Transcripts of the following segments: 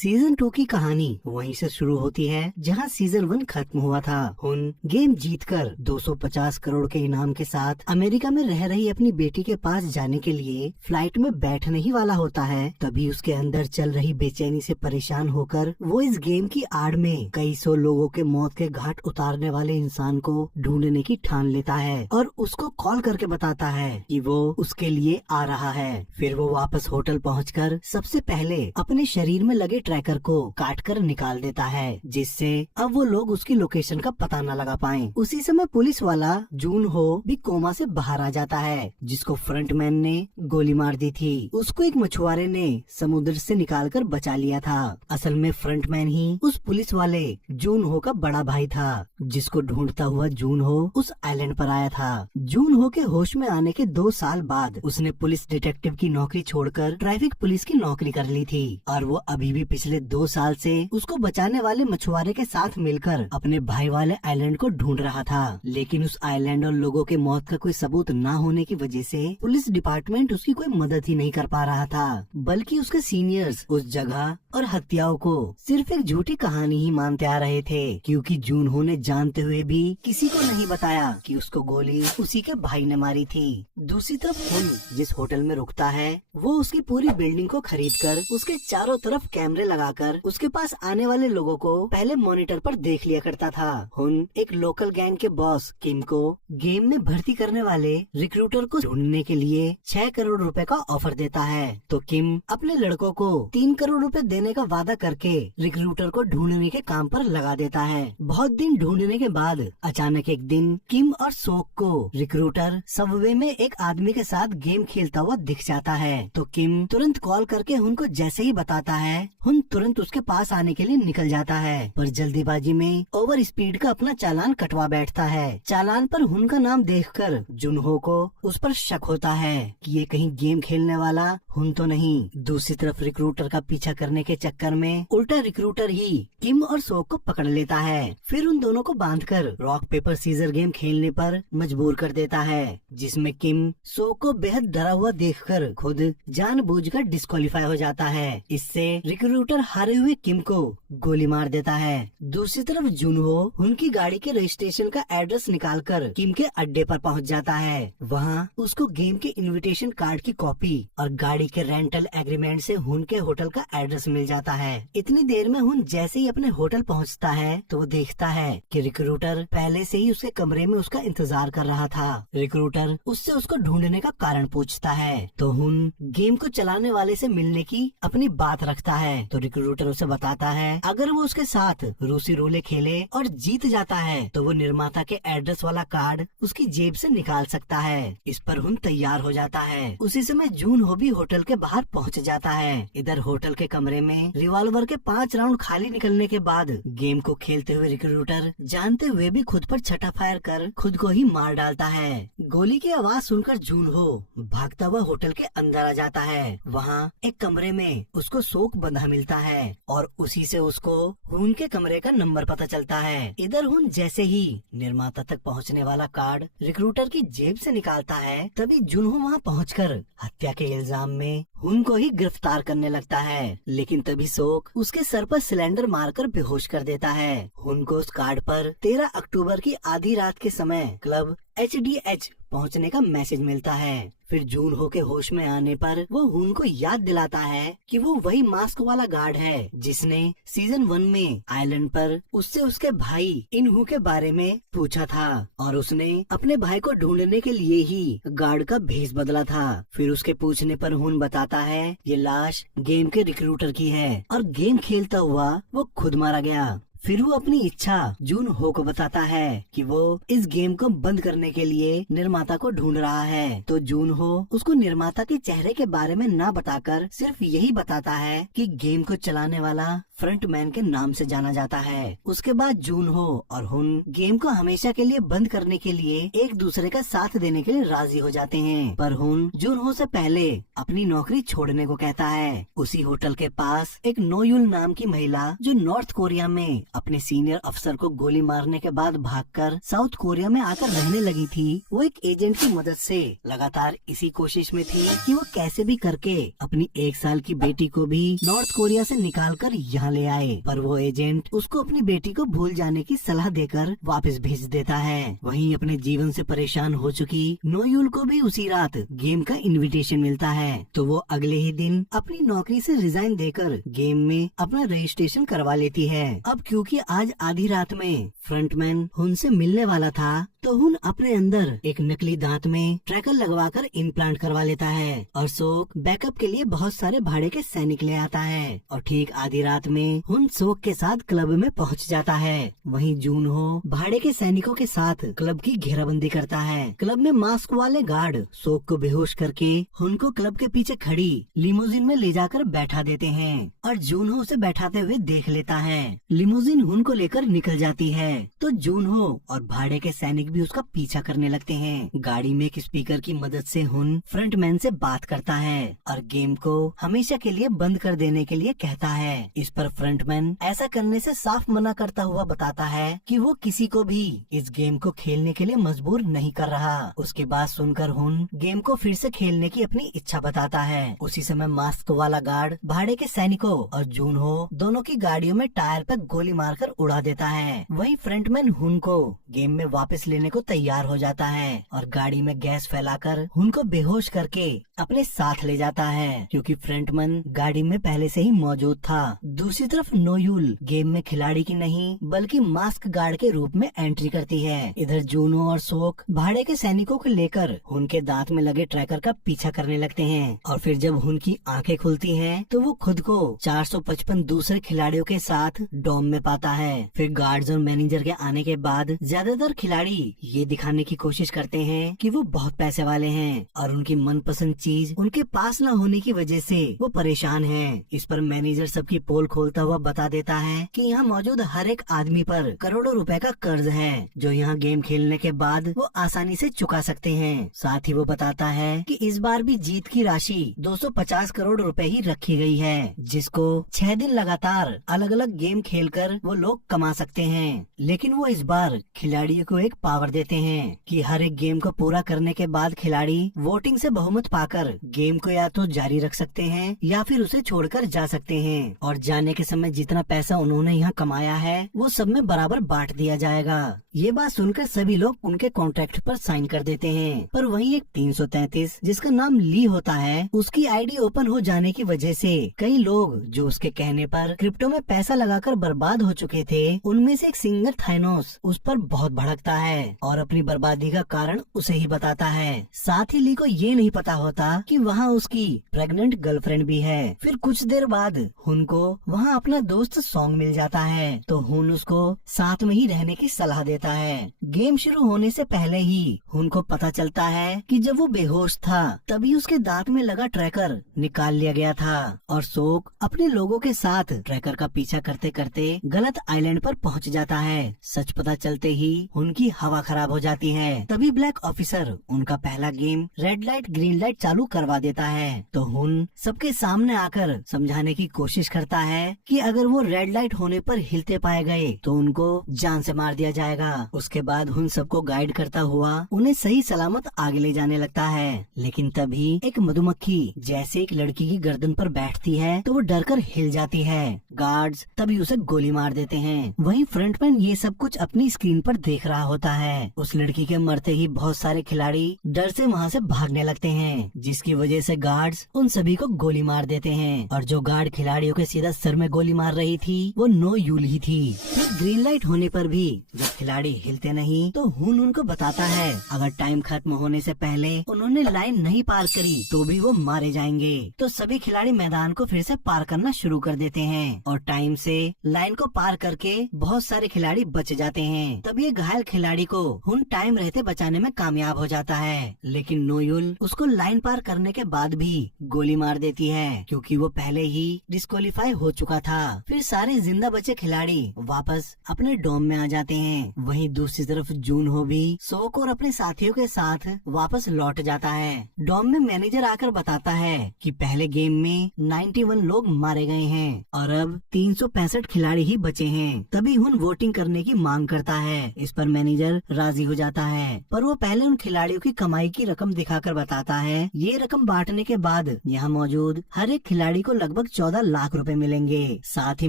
Season 2 की कहानी वहीं से शुरू होती है जहां सीजन 1 खत्म हुआ था। हुन गेम जीतकर 250 करोड़ के इनाम के साथ अमेरिका में रह रही अपनी बेटी के पास जाने के लिए फ्लाइट में बैठने ही वाला होता है। तभी उसके अंदर चल रही बेचैनी से परेशान होकर वो इस गेम की आड़ में कई सौ लोगों के मौत के घाट उतारने वाले इंसान को ढूंढने की ठान लेता है और उसको कॉल करके बताता है कि वो उसके लिए आ रहा है। फिर वो वापस होटल पहुंचकर सबसे पहले अपने शरीर में लगे ट्रैकर को काट कर निकाल देता है, जिससे अब वो लोग उसकी लोकेशन का पता न लगा पाएं। उसी समय पुलिस वाला जून हो भी कोमा से बाहर आ जाता है, जिसको फ्रंटमैन ने गोली मार दी थी। उसको एक मछुआरे ने समुद्र से निकालकर बचा लिया था। असल में फ्रंटमैन ही उस पुलिस वाले जून हो का बड़ा भाई था, जिसको ढूंढता हुआ जून हो उस आइलैंड पर आया था। जून हो के होश में आने के 2 साल बाद उसने पुलिस डिटेक्टिव की नौकरी छोड़कर ट्रैफिक पुलिस की नौकरी कर ली थी और वो अभी भी पिछले 2 साल से उसको बचाने वाले मछुआरे के साथ मिलकर अपने भाई वाले आइलैंड को ढूंढ रहा था। लेकिन उस आइलैंड और लोगों के मौत का कोई सबूत न होने की वजह से पुलिस डिपार्टमेंट उसकी कोई मदद ही नहीं कर पा रहा था, बल्कि उसके सीनियर्स उस जगह और हत्याओं को सिर्फ एक झूठी कहानी ही मानते आ रहे थे, क्योंकि जूनहो ने जानते हुए भी किसी को नहीं बताया कि उसको गोली उसी के भाई ने मारी थी। दूसरी तरफ हुन जिस होटल में रुकता है वो उसकी पूरी बिल्डिंग को खरीदकर उसके चारों तरफ कैमरे लगाकर उसके पास आने वाले लोगों को पहले मॉनिटर पर देख लिया करता था। हुन एक लोकल गैंग के बॉस किम को गेम में भर्ती करने वाले रिक्रूटर को ढूंढने के लिए 6 करोड़ रुपए का ऑफर देता है, तो किम अपने लड़कों को 3 करोड़ रुपए देने का वादा करके रिक्रूटर को ढूंढने के काम पर लगा देता है। बहुत दिन ढूंढने के बाद अचानक एक दिन किम और सोक को रिक्रूटर सबवे में एक आदमी के साथ गेम खेलता हुआ दिख जाता है, तो किम तुरंत कॉल करके उनको जैसे ही बताता है हुन तुरंत उसके पास आने के लिए निकल जाता है, पर जल्दीबाजी में ओवर स्पीड का अपना चालान कटवा बैठता है। चालान पर हुन का नाम देखकर जुनहो को उस पर शक होता है कि ये कहीं गेम खेलने वाला हुन तो नहीं। दूसरी तरफ रिक्रूटर का पीछा करने के चक्कर में उल्टा रिक्रूटर ही किम और सोक को पकड़ लेता है। फिर उन दोनों को बांधकर रॉक पेपर सीजर गेम खेलने पर मजबूर कर देता है, जिसमें किम सोक को बेहद डरा हुआ देखकर खुद जानबूझकर डिस्क्वालीफाई हो जाता है। इससे रिक्रूटर हारे हुए किम को गोली मार देता है। दूसरी तरफ जुनहो उनकी गाड़ी के रजिस्ट्रेशन का एड्रेस निकालकर किम के अड्डे पर पहुंच जाता है। वहां उसको गेम के इनविटेशन कार्ड की कॉपी और गाड़ी के रेंटल एग्रीमेंट से हुन के होटल का एड्रेस मिल जाता है। इतनी देर में हुन जैसे ही अपने होटल पहुंचता है तो वो देखता है कि रिक्रूटर पहले से ही उसके कमरे में उसका इंतजार कर रहा था। रिक्रूटर उससे उसको ढूंढने का कारण पूछता है, तो हुन गेम को चलाने वाले से मिलने की अपनी बात रखता है, तो रिक्रूटर उसे बताता है अगर वो उसके साथ रूसी रोले खेले और जीत जाता है तो वो निर्माता के एड्रेस वाला कार्ड उसकी जेब से निकाल सकता है। इस पर हुन तैयार हो जाता है। उसी समय जून हो भी होटल के बाहर पहुंच जाता है। इधर होटल के कमरे में रिवॉल्वर के 5 राउंड खाली निकलने के बाद गेम को खेलते हुए रिक्रूटर जानते हुए भी खुद पर छठा फायर कर खुद को ही मार डालता है। गोली की आवाज सुनकर जून हो भागता हुआ होटल के अंदर आ जाता है। वहाँ एक कमरे में उसको सोक बंधा मिलता है और उसी से उसको हुन के कमरे का नंबर पता चलता है। इधर हुन जैसे ही निर्माता तक पहुंचने वाला कार्ड रिक्रूटर की जेब से निकालता है, तभी जुनहो वहां पहुंचकर हत्या के इल्जाम में हुन को ही गिरफ्तार करने लगता है। लेकिन तभी सोक उसके सर पर सिलेंडर मारकर बेहोश कर देता है। हुन को उस कार्ड पर 13 अक्टूबर की आधी रात के समय क्लब HDH पहुंचने का मैसेज मिलता है। फिर जून हो के होश में आने पर वो हुन को याद दिलाता है कि वो वही मास्क वाला गार्ड है जिसने सीजन 1 में आइलैंड पर उससे उसके भाई इनहू के बारे में पूछा था और उसने अपने भाई को ढूंढने के लिए ही गार्ड का भेष बदला था। फिर उसके पूछने पर हुन बताता है ये लाश गेम के रिक्रूटर की है और गेम खेलता हुआ वो खुद मारा गया। फिर वो अपनी इच्छा जून हो को बताता है कि वो इस गेम को बंद करने के लिए निर्माता को ढूंढ रहा है, तो जून हो उसको निर्माता के चेहरे के बारे में ना बताकर सिर्फ यही बताता है कि गेम को चलाने वाला फ्रंटमैन के नाम से जाना जाता है। उसके बाद जूनहो और हुन गेम को हमेशा के लिए बंद करने के लिए एक दूसरे का साथ देने के लिए राजी हो जाते हैं, पर हुन जूनहो से पहले अपनी नौकरी छोड़ने को कहता है। उसी होटल के पास एक नोयुल नाम की महिला जो नॉर्थ कोरिया में अपने सीनियर अफसर को गोली मारने के बाद भागकर साउथ कोरिया में आकर रहने लगी थी, वो एक एजेंट की मदद से लगातार इसी कोशिश में थी कि वो कैसे भी करके अपनी 1 साल की बेटी को भी नॉर्थ कोरिया से निकाल कर यहाँ ले आए, पर वो एजेंट उसको अपनी बेटी को भूल जाने की सलाह देकर वापस भेज देता है। वहीं अपने जीवन से परेशान हो चुकी नोयुल को भी उसी रात गेम का इनविटेशन मिलता है, तो वो अगले ही दिन अपनी नौकरी से रिजाइन देकर गेम में अपना रजिस्ट्रेशन करवा लेती है। अब क्योंकि आज आधी रात में फ्रंटमैन हुन से मिलने वाला था, तो हुन अपने अंदर एक नकली दांत में ट्रैकर लगवाकर इम्प्लांट करवा लेता है और सोक बैकअप के लिए बहुत सारे भाड़े के सैनिक ले आता है और ठीक आधी रात में हुन सोक के साथ क्लब में पहुंच जाता है। वहीं जूनहो भाड़े के सैनिकों के साथ क्लब की घेराबंदी करता है। क्लब में मास्क वाले गार्ड सोक को बेहोश करके हुन को क्लब के पीछे खड़ी लिमोजिन में ले जाकर बैठा देते हैं और जूनहो उसे बैठाते हुए देख लेता है। लिमोजिन हुन को लेकर निकल जाती है, तो जूनहो और भाड़े के सैनिक भी उसका पीछा करने लगते हैं। गाड़ी में एक स्पीकर की मदद से हुन फ्रंटमैन से बात करता है और गेम को हमेशा के लिए बंद कर देने के लिए कहता है। इस पर फ्रंटमैन ऐसा करने से साफ मना करता हुआ बताता है कि वो किसी को भी इस गेम को खेलने के लिए मजबूर नहीं कर रहा। उसकी बात सुनकर हुन गेम को फिर से खेलने की अपनी इच्छा बताता है। उसी समय मास्क वाला गार्ड भाड़े के सैनिकों और जूनहो दोनों की गाड़ियों में टायर पर गोली मारकर उड़ा देता है। वहीं फ्रंटमैन हुन को गेम में वापस लेने को तैयार हो जाता है और गाड़ी में गैस फैलाकर हुन को बेहोश करके अपने साथ ले जाता है, क्योंकि फ्रंटमैन गाड़ी में पहले से ही मौजूद था। दूसरी तरफ नोयुल गेम में खिलाड़ी की नहीं बल्कि मास्क गार्ड के रूप में एंट्री करती है। इधर जूनो और सोक भाड़े के सैनिकों को लेकर हुन के दांत में लगे ट्रैकर का पीछा करने लगते हैं और फिर जब हुन की आंखें खुलती हैं, तो वो खुद को 455 दूसरे खिलाड़ियों के साथ डोम में पाता है। फिर गार्ड्स और मैनेजर के आने के बाद ज्यादातर खिलाड़ी ये दिखाने की कोशिश करते हैं कि वो बहुत पैसे वाले हैं और उनकी मनपसंद चीज उनके पास न होने की वजह से वो परेशान हैं। इस पर मैनेजर सबकी पोल खोलता हुआ बता देता है कि यहाँ मौजूद हर एक आदमी पर करोड़ों रुपए का कर्ज है, जो यहाँ गेम खेलने के बाद वो आसानी से चुका सकते हैं। साथ ही वो बताता है कि इस बार भी जीत की राशि 250 करोड़ रुपए ही रखी गई है, जिसको 6 दिन लगातार अलग अलग गेम खेलकर वो लोग कमा सकते हैं। लेकिन वो इस बार खिलाड़ियों को एक पावर देते हैं कि हर एक गेम को पूरा करने के बाद खिलाड़ी वोटिंग से बहुमत पाकर गेम को या तो जारी रख सकते हैं या फिर उसे छोड़कर जा सकते हैं और जाने के समय जितना पैसा उन्होंने यहाँ कमाया है वो सब में बराबर बांट दिया जाएगा। ये बात सुनकर सभी लोग उनके कॉन्ट्रैक्ट पर साइन कर देते हैं, पर वहीं एक 333 जिसका नाम ली होता है, उसकी आईडी ओपन हो जाने की वजह से कई लोग जो उसके कहने पर क्रिप्टो में पैसा लगाकर बर्बाद हो चुके थे, उनमें से एक सिंगर थाइनोस उस पर बहुत भड़कता है और अपनी बर्बादी का कारण उसे ही बताता है। साथ ही ली को ये नहीं पता होता कि वहाँ उसकी प्रेग्नेंट गर्लफ्रेंड भी है। फिर कुछ देर बाद हुन को वहाँ अपना दोस्त सॉन्ग मिल जाता है, तो हुन उसको साथ में ही रहने की सलाह देता है। गेम शुरू होने से पहले ही हुन को पता चलता है कि जब वो बेहोश था तभी उसके दांत में लगा ट्रैकर निकाल लिया गया था और सोक अपने लोगों के साथ ट्रैकर का पीछा करते करते गलत आइलैंड पर पहुंच जाता है। सच पता चलते ही उनकी हवा खराब हो जाती है। तभी ब्लैक ऑफिसर उनका पहला game red light green light चालू करवा देता है, तो हुन सबके सामने आकर समझाने की कोशिश करता है कि अगर वो रेड लाइट होने पर हिलते पाए गए तो उनको जान से मार दिया जाएगा। उसके बाद हुन सबको गाइड करता हुआ उन्हें सही सलामत आगे ले जाने लगता है। लेकिन तभी एक मधुमक्खी जैसे एक लड़की की गर्दन पर बैठती है तो वो डरकर हिल जाती है। गार्ड्स तभी उसे गोली मार देते हैं। वहीं फ्रंटमैन ये सब कुछ अपनी स्क्रीन पर देख रहा होता है। उस लड़की के मरते ही बहुत सारे खिलाड़ी डर से वहाँ से भागने लगते हैं, जिसकी वजह से गार्ड्स उन सभी को गोली मार देते हैं और जो गार्ड खिलाड़ियों के सीधा सर में गोली मार रही थी वो नोयुल ही थी। फिर ग्रीन लाइट होने पर भी जब खिलाड़ी खिलाड़ी हिलते नहीं तो हुन उनको बताता है अगर टाइम खत्म होने से पहले उन्होंने लाइन नहीं पार करी तो भी वो मारे जाएंगे। तो सभी खिलाड़ी मैदान को फिर से पार करना शुरू कर देते हैं और टाइम से लाइन को पार करके बहुत सारे खिलाड़ी बच जाते हैं। तब ये घायल खिलाड़ी को हुन टाइम रहते बचाने में कामयाब हो जाता है, लेकिन नोयुल उसको लाइन पार करने के बाद भी गोली मार देती है क्योंकि वो पहले ही डिस्क्वालीफाई हो चुका था। फिर सारे जिंदा बचे खिलाड़ी वापस अपने डोम में आ जाते हैं। वहीं दूसरी तरफ जून हो भी सोक और अपने साथियों के साथ वापस लौट जाता है। डोम में मैनेजर आकर बताता है कि पहले गेम में 91 लोग मारे गए हैं और अब 365 खिलाड़ी ही बचे हैं। तभी हुन वोटिंग करने की मांग करता है। इस पर मैनेजर राजी हो जाता है, पर वो पहले उन खिलाड़ियों की कमाई की रकम दिखाकर बताता है ये रकम बांटने के बाद यहाँ मौजूद हर एक खिलाड़ी को लगभग 14 लाख रुपए मिलेंगे। साथ ही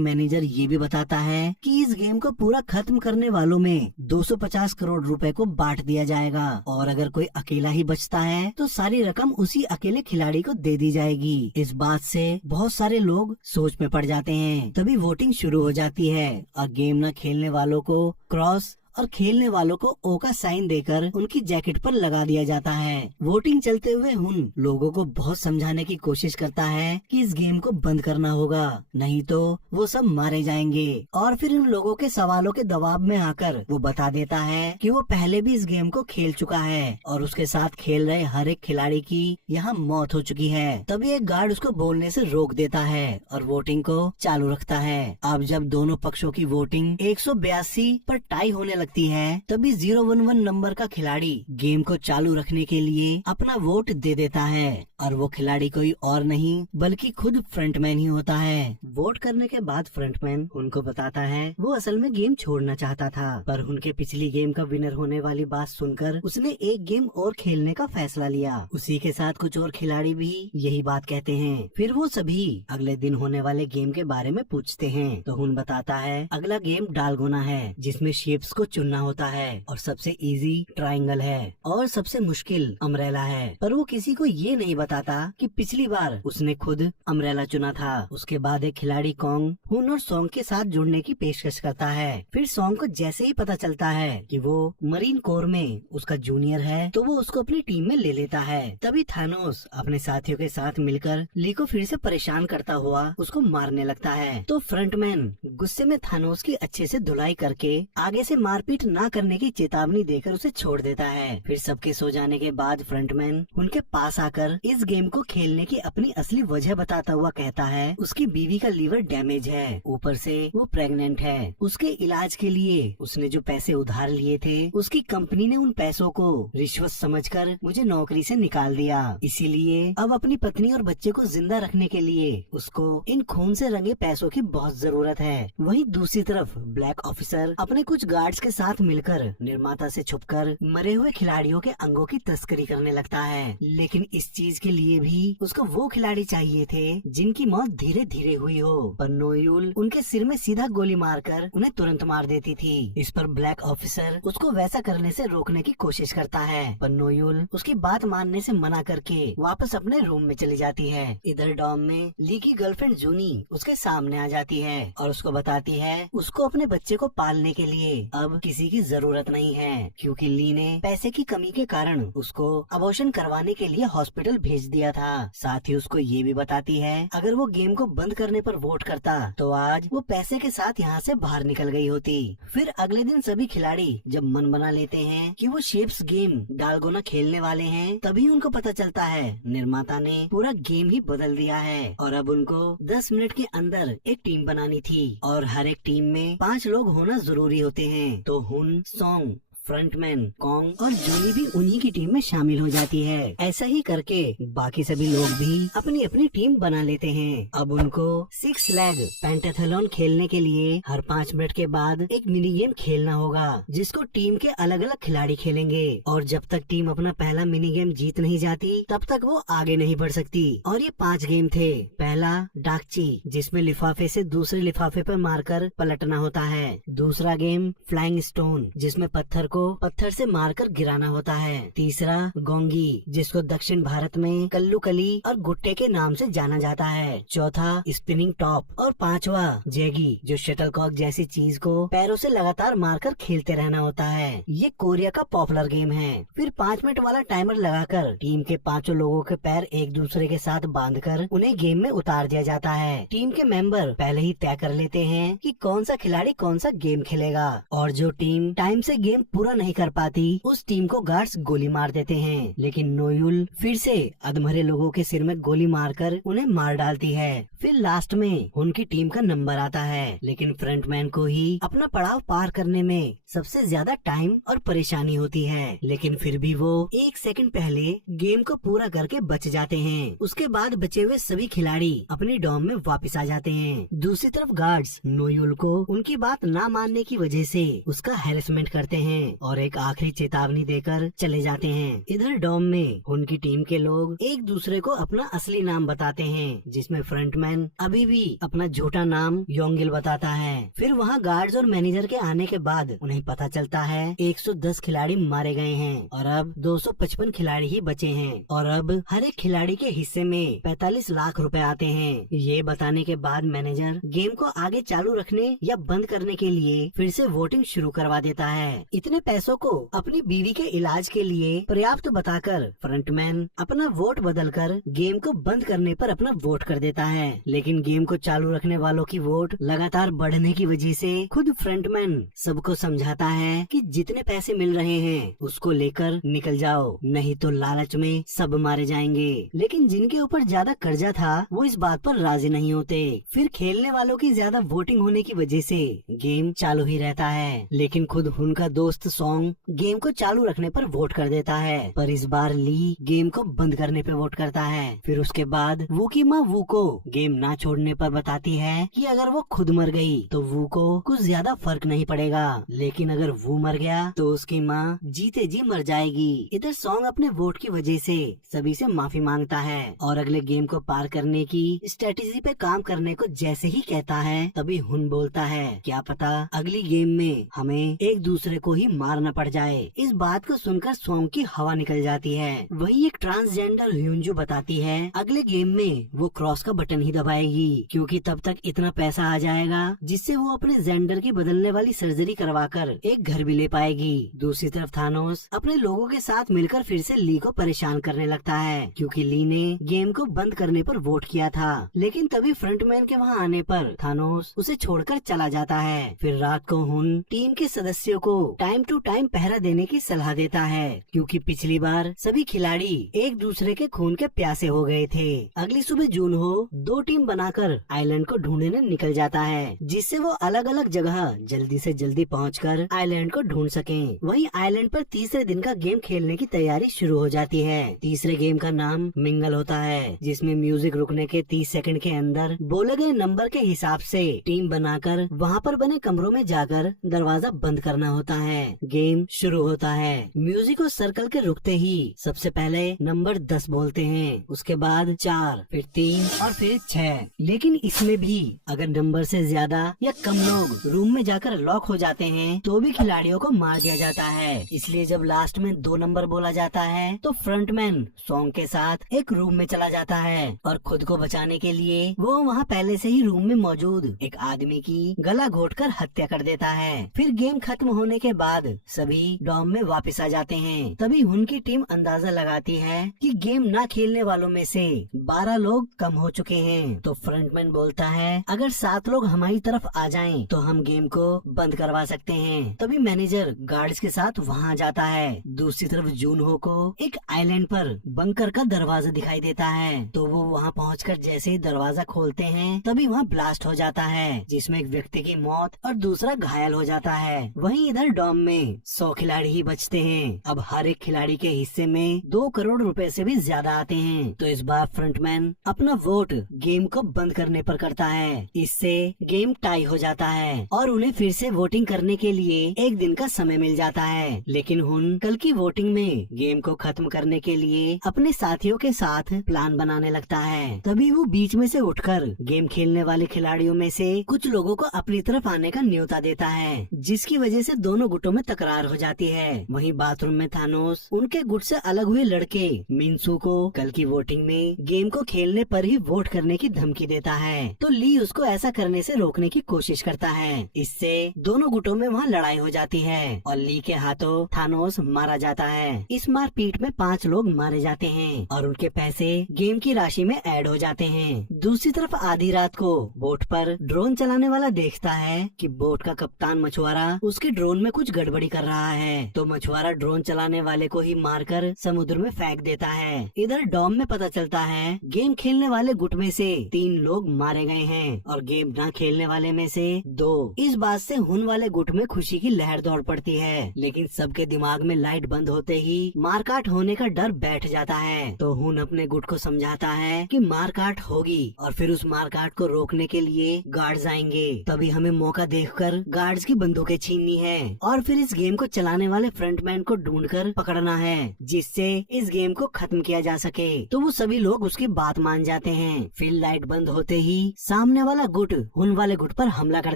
मैनेजर ये भी बताता है कि इस गेम को पूरा खत्म करने वालों में 250 करोड़ रुपए को बांट दिया जाएगा और अगर कोई अकेला ही बचता है तो सारी रकम उसी अकेले खिलाड़ी को दे दी जाएगी। इस बात से बहुत सारे लोग सोच में पड़ जाते हैं। तभी वोटिंग शुरू हो जाती है और गेम न खेलने वालों को क्रॉस और खेलने वालों को ओ का साइन देकर उनकी जैकेट पर लगा दिया जाता है। वोटिंग चलते हुए हुन लोगों को बहुत समझाने की कोशिश करता है कि इस गेम को बंद करना होगा, नहीं तो वो सब मारे जाएंगे। और फिर उन लोगों के सवालों के दबाव में आकर वो बता देता है कि वो पहले भी इस गेम को खेल चुका है और उसके साथ खेल रहे हर एक खिलाड़ी की यहाँ मौत हो चुकी है। तभी एक गार्ड उसको बोलने से रोक देता है और वोटिंग को चालू रखता है। अब जब दोनों पक्षों की वोटिंग 182 पर टाई होने लगती है तभी 011 नंबर का खिलाड़ी गेम को चालू रखने के लिए अपना वोट दे देता है और वो खिलाड़ी कोई और नहीं बल्कि खुद फ्रंटमैन ही होता है। वोट करने के बाद फ्रंटमैन उनको बताता है वो असल में गेम छोड़ना चाहता था, पर उनके पिछली गेम का विनर होने वाली बात सुनकर उसने एक गेम और खेलने का फैसला लिया। उसी के साथ कुछ और खिलाड़ी भी यही बात कहते हैं। फिर वो सभी अगले दिन होने वाले गेम के बारे में पूछते हैं तो हुन बताता है अगला गेम डालगोना है जिसमें शेप्स को चुनना होता है और सबसे इजी ट्रायंगल है और सबसे मुश्किल अम्ब्रेला है। पर वो किसी को ये नहीं बताता कि पिछली बार उसने खुद अम्ब्रेला चुना था। उसके बाद एक खिलाड़ी कॉन्ग हुन और सॉन्ग के साथ जुड़ने की पेशकश करता है। फिर सॉन्ग को जैसे ही पता चलता है कि वो मरीन कोर में उसका जूनियर है तो वो उसको अपनी टीम में ले लेता है। तभी थानोस अपने साथियों के साथ मिलकर ली को फिर से परेशान करता हुआ उसको मारने लगता है। तो फ्रंटमैन गुस्से में थानोस की अच्छे से धुलाई करके आगे से मारपीट ना करने की चेतावनी देकर उसे छोड़ देता है। फिर सबके सो जाने के बाद फ्रंटमैन उनके पास आकर इस गेम को खेलने की अपनी असली वजह बताता हुआ कहता है उसकी बीवी का लीवर डैमेज है, ऊपर से वो प्रेग्नेंट है। उसके इलाज के लिए उसने जो पैसे उधार लिए थे उसकी कंपनी ने उन पैसों को रिश्वत समझकर मुझे नौकरी से निकाल दिया, इसीलिए अब अपनी पत्नी और बच्चे को जिंदा रखने के लिए उसको इन खून से रंगे पैसों की बहुत जरूरत है। वहीं दूसरी तरफ ब्लैक ऑफिसर अपने कुछ गार्ड्स के साथ मिलकर निर्माता से छुपकर मरे हुए खिलाड़ियों के अंगों की तस्करी करने लगता है, लेकिन इस चीज के लिए भी उसको वो खिलाड़ी चाहिए थे जिनकी मौत धीरे धीरे हुई हो। पर नोयुल उनके सिर में सीधा गोली मारकर उन्हें तुरंत मार देती थी। इस पर ब्लैक ऑफिसर उसको वैसा करने से रोकने की कोशिश करता है, पर नोयुल उसकी बात मानने से मना करके वापस अपने रूम में चली जाती है। इधर डॉम में ली की गर्लफ्रेंड जूनी उसके सामने आ जाती है और उसको बताती है उसको अपने बच्चे को पालने के लिए अब किसी की जरूरत नहीं है, क्योंकि ली ने पैसे की कमी के कारण उसको अबॉर्शन करवाने के लिए हॉस्पिटल भेज दिया था। साथ ही उसको ये भी बताती है अगर वो गेम को बंद करने पर वोट करता तो आज वो पैसे के साथ यहाँ से बाहर निकल गई होती। फिर अगले दिन सभी खिलाड़ी जब मन बना लेते हैं कि वो शेप्स गेम डालगोना खेलने वाले हैं, तभी उनको पता चलता है निर्माता ने पूरा गेम ही बदल दिया है और अब उनको 10 मिनट के अंदर एक टीम बनानी थी और हर एक टीम में 5 लोग होना जरूरी होते हैं। तो हुन, सॉन्ग, फ्रंटमैन, कॉन्ग और जूनी भी उन्हीं की टीम में शामिल हो जाती है। ऐसा ही करके बाकी सभी लोग भी अपनी अपनी टीम बना लेते हैं। अब उनको 6 लेग पेंटाथलॉन खेलने के लिए हर 5 मिनट के बाद एक मिनी गेम खेलना होगा जिसको टीम के अलग अलग खिलाड़ी खेलेंगे और जब तक टीम अपना पहला मिनी गेम जीत नहीं जाती तब तक वो आगे नहीं बढ़ सकती। और ये 5 गेम थे। पहला डाकची, जिसमें लिफाफे से दूसरे लिफाफे पर मारकर पलटना होता है। दूसरा गेम फ्लाइंग स्टोन, जिसमें पत्थर को पत्थर से मारकर गिराना होता है। तीसरा गोंगी, जिसको दक्षिण भारत में कल्लू कली और गुट्टे के नाम से जाना जाता है। चौथा स्पिनिंग टॉप और पांचवा जैगी, जो शटलकॉक जैसी चीज को पैरों से लगातार मारकर खेलते रहना होता है। ये कोरिया का पॉपुलर गेम है। फिर 5 मिनट वाला टाइमर लगाकर टीम के 5 लोगों के पैर एक दूसरे के साथ बांधकर उन्हें गेम में उतार दिया जाता है। टीम के मेंबर पहले ही तय कर लेते हैं कि कौन सा खिलाड़ी कौन सा गेम खेलेगा, और जो टीम टाइम से गेम पूरा नहीं कर पाती उस टीम को गार्ड्स गोली मार देते हैं। लेकिन नोयुल फिर से अधमरे लोगों के सिर में गोली मारकर उन्हें मार डालती है। फिर लास्ट में उनकी टीम का नंबर आता है, लेकिन फ्रंटमैन को ही अपना पड़ाव पार करने में सबसे ज्यादा टाइम और परेशानी होती है। लेकिन फिर भी वो 1 सेकंड पहले गेम को पूरा करके बच जाते हैं। उसके बाद बचे हुए सभी खिलाड़ी अपनी डॉम में वापस आ जाते हैं। दूसरी तरफ गार्ड्स नोयुल को उनकी बात ना मानने की वजह से उसका हैरेसमेंट करते हैं और एक आखिरी चेतावनी देकर चले जाते हैं। इधर डॉम में उनकी टीम के लोग एक दूसरे को अपना असली नाम बताते हैं, जिसमें फ्रंटमैन अभी भी अपना झूठा नाम योंगिल बताता है। फिर वहाँ गार्ड्स और मैनेजर के आने के बाद उन्हें पता चलता है 110 खिलाड़ी मारे गए हैं और अब 255 खिलाड़ी ही बचे हैं, और अब हर एक खिलाड़ी के हिस्से में 45 लाख रुपए आते हैं। ये बताने के बाद मैनेजर गेम को आगे चालू रखने या बंद करने के लिए फिर से वोटिंग शुरू करवा देता है। इतने पैसों को अपनी बीवी के इलाज के लिए पर्याप्त बताकर फ्रंटमैन अपना वोट बदलकर गेम को बंद करने पर अपना वोट कर देता है। लेकिन गेम को चालू रखने वालों की वोट लगातार बढ़ने की वजह से खुद फ्रंटमैन सबको समझाता है कि जितने पैसे मिल रहे हैं उसको लेकर निकल जाओ, नहीं तो लालच में सब मारे जाएंगे। लेकिन जिनके ऊपर ज्यादा कर्जा था वो इस बात पर राजी नहीं होते। फिर खेलने वालों की ज्यादा वोटिंग होने की वजह से गेम चालू ही रहता है, लेकिन खुद उनका दोस्त सॉन्ग गेम को चालू रखने पर वोट कर देता है। पर इस बार ली गेम को बंद करने पे वोट करता है। फिर उसके बाद वू की माँ वू को गेम ना छोड़ने पर बताती है कि अगर वो खुद मर गई तो वू को कुछ ज्यादा फर्क नहीं पड़ेगा, लेकिन अगर वो मर गया तो उसकी माँ जीते जी मर जाएगी। इधर सॉन्ग अपने वोट की वजह से सभी से माफी मांगता है और अगले गेम को पार करने की स्ट्रेटेजी पे काम करने को जैसे ही कहता है तभी हुन बोलता है क्या पता अगली गेम में हमें एक दूसरे को ही मारना पड़ जाए। इस बात को सुनकर सॉन्ग की हवा निकल जाती है। वही एक ट्रांसजेंडर ह्यूंजू बताती है अगले गेम में वो क्रॉस का बटन ही दबाएगी, क्योंकि तब तक इतना पैसा आ जाएगा जिससे वो अपने जेंडर की बदलने वाली सर्जरी करवाकर एक घर भी ले पाएगी। दूसरी तरफ थानोस अपने लोगों के साथ मिलकर फिर से ली को परेशान करने लगता है, क्योंकि ली ने गेम को बंद करने पर वोट किया था। लेकिन तभी फ्रंटमैन के वहाँ आने पर थानोस उसे छोड़कर चला जाता है। फिर रात को हुन टीम के सदस्यों को टाइम टू टाइम पहरा देने की सलाह देता है, क्योंकि पिछली बार सभी खिलाड़ी एक दूसरे के खून के प्यासे हो गए थे। अगली सुबह जून हो 2 टीम बनाकर आइलैंड को ढूंढने निकल जाता है, जिससे वो अलग अलग जगह जल्दी से जल्दी पहुंचकर आइलैंड को ढूंढ सकें। वहीं आइलैंड पर तीसरे दिन का गेम खेलने की तैयारी शुरू हो जाती है। तीसरे गेम का नाम मिंगल होता है, जिसमें म्यूजिक रुकने के 30 सेकंड के अंदर बोले गए नंबर के हिसाब से टीम बनाकर वहाँ पर बने कमरों में जाकर दरवाजा बंद करना होता है। गेम शुरू होता है। म्यूजिक और सर्कल के रुकते ही सबसे पहले नंबर 10 बोलते हैं, उसके बाद 4, फिर 3 और फिर 6। लेकिन इसमें भी अगर नंबर से ज्यादा या कम लोग रूम में जाकर लॉक हो जाते हैं तो भी खिलाड़ियों को मार दिया जाता है। इसलिए जब लास्ट में 2 नंबर बोला जाता है तो फ्रंटमैन सॉन्ग के साथ एक रूम में चला जाता है और खुद को बचाने के लिए वो वहाँ पहले से ही रूम में मौजूद एक आदमी की गला घोटकर हत्या कर देता है। फिर गेम खत्म होने के बाद सभी डॉम में वापस आ जाते हैं। तभी उनकी टीम अंदाजा लगाती है कि गेम ना खेलने वालों में से 12 लोग कम हो चुके हैं। तो फ्रंटमैन बोलता है अगर 7 लोग हमारी तरफ आ जाएं तो हम गेम को बंद करवा सकते हैं। तभी मैनेजर गार्ड्स के साथ वहाँ जाता है। दूसरी तरफ जूनहो को एक आइलैंड पर बंकर का दरवाजा दिखाई देता है, तो वो वहाँ पहुँचकर जैसे ही दरवाजा खोलते हैं तभी वहाँ ब्लास्ट हो जाता है, जिसमें एक व्यक्ति की मौत और दूसरा घायल हो जाता है। वहीं इधर डॉम में 100 खिलाड़ी ही बचते हैं। अब हर एक खिलाड़ी के हिस्से में 2 करोड़ रुपए से भी ज्यादा आते हैं। तो इस बार फ्रंटमैन अपना वोट गेम को बंद करने पर करता है। इससे गेम टाई हो जाता है और उन्हें फिर से वोटिंग करने के लिए एक दिन का समय मिल जाता है। लेकिन हुन कल की वोटिंग में गेम को खत्म करने के लिए अपने साथियों के साथ प्लान बनाने लगता है। तभी वो बीच में से उठकर गेम खेलने वाले खिलाड़ियों में से कुछ लोगों को अपनी तरफ आने का न्योता देता है, जिसकी वजह से दोनों गुटों में में तकरार हो जाती है। वहीं बाथरूम में थानोस उनके गुट से अलग हुए लड़के मिन्सू को कल की वोटिंग में गेम को खेलने पर ही वोट करने की धमकी देता है, तो ली उसको ऐसा करने से रोकने की कोशिश करता है। इससे दोनों गुटों में वहाँ लड़ाई हो जाती है और ली के हाथों थानोस मारा जाता है। इस मारपीट में 5 लोग मारे जाते हैं और उनके पैसे गेम की राशि में ऐड हो जाते हैं। दूसरी तरफ आधी रात को बोट पर ड्रोन चलाने वाला देखता है कि बोट का कप्तान मछुआरा उसके ड्रोन में कुछ गड़बड़ी कर रहा है, तो मछुआरा ड्रोन चलाने वाले को ही मारकर समुद्र में फेंक देता है। इधर डॉम में पता चलता है गेम खेलने वाले गुट में से 3 लोग मारे गए हैं और गेम ना खेलने वाले में से 2। इस बात से हुन वाले गुट में खुशी की लहर दौड़ पड़ती है, लेकिन सबके दिमाग में लाइट बंद होते ही मारकाट होने का डर बैठ जाता है। तो हुन अपने गुट को समझाता है कि मारकाट होगी और फिर उस मारकाट को रोकने के लिए गार्ड्स आएंगे। तभी हमें मौका देखकर गार्ड्स की बंदूकें छीननी है और फिर इस गेम को चलाने वाले फ्रंटमैन को ढूंढकर पकड़ना है, जिससे इस गेम को खत्म किया जा सके। तो वो सभी लोग उसकी बात मान जाते हैं। फिर लाइट बंद होते ही सामने वाला गुट हुन वाले गुट पर हमला कर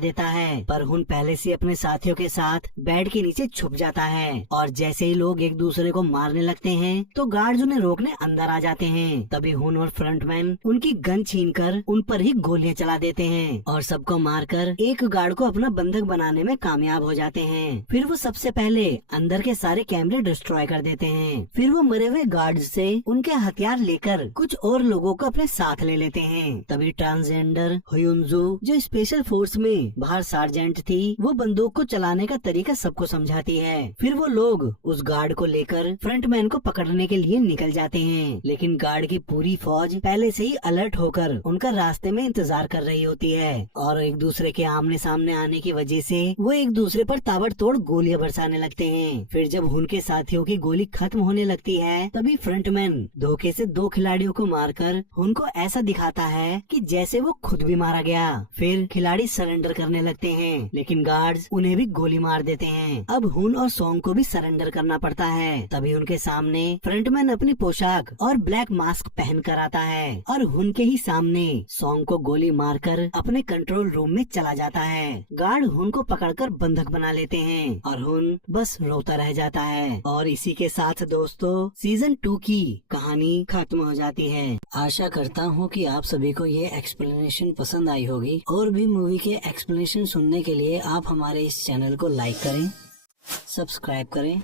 देता है, पर हुन पहले से अपने साथियों के साथ बेड के नीचे छुप जाता है और जैसे ही लोग एक दूसरे को मारने लगते हैं तो गार्ड्स उन्हें रोकने अंदर आ जाते हैं। तभी हुन और फ्रंटमैन उनकी गन छीनकर उन पर ही गोलियां चला देते हैं और सबको मारकर एक गार्ड को अपना बंधक बनाने में कामयाब हो जाते हैं। फिर वो सबसे पहले अंदर के सारे कैमरे डिस्ट्रॉय कर देते हैं। फिर वो मरे हुए गार्ड्स से उनके हथियार लेकर कुछ और लोगों को अपने साथ ले लेते हैं। तभी ट्रांसजेंडर हुयुनजू जो स्पेशल फोर्स में बाहर सार्जेंट थी, वो बंदूक को चलाने का तरीका सबको समझाती है। फिर वो लोग उस गार्ड को लेकर फ्रंटमैन को पकड़ने के लिए निकल जाते हैं, लेकिन गार्ड की पूरी फौज पहले से ही अलर्ट होकर उनका रास्ते में इंतजार कर रही होती है और एक दूसरे के आमने सामने आने की वजह से वो एक दूसरे पर ताबड़तोड़ गोलियां बरसाने लगते हैं। फिर जब हुन के साथियों की गोली खत्म होने लगती है, तभी फ्रंटमैन धोखे से 2 खिलाड़ियों को मारकर हुन को ऐसा दिखाता है कि जैसे वो खुद भी मारा गया। फिर खिलाड़ी सरेंडर करने लगते हैं, लेकिन गार्ड्स उन्हें भी गोली मार देते हैं। अब हुन और सॉन्ग को भी सरेंडर करना पड़ता है। तभी उनके सामने फ्रंटमैन अपनी पोशाक और ब्लैक मास्क पहन कर आता है और हुन के ही सामने सॉन्ग को गोली मारकर अपने कंट्रोल रूम में चला जाता है। गार्ड हुन को पकड़कर बंधक बना लेते हैं और हुन बस रोता रह जाता है। और इसी के साथ दोस्तों सीजन 2 की कहानी खत्म हो जाती है। आशा करता हूँ कि आप सभी को ये एक्सप्लेनेशन पसंद आई होगी। और भी मूवी के एक्सप्लेनेशन सुनने के लिए आप हमारे इस चैनल को लाइक करें, सब्सक्राइब करें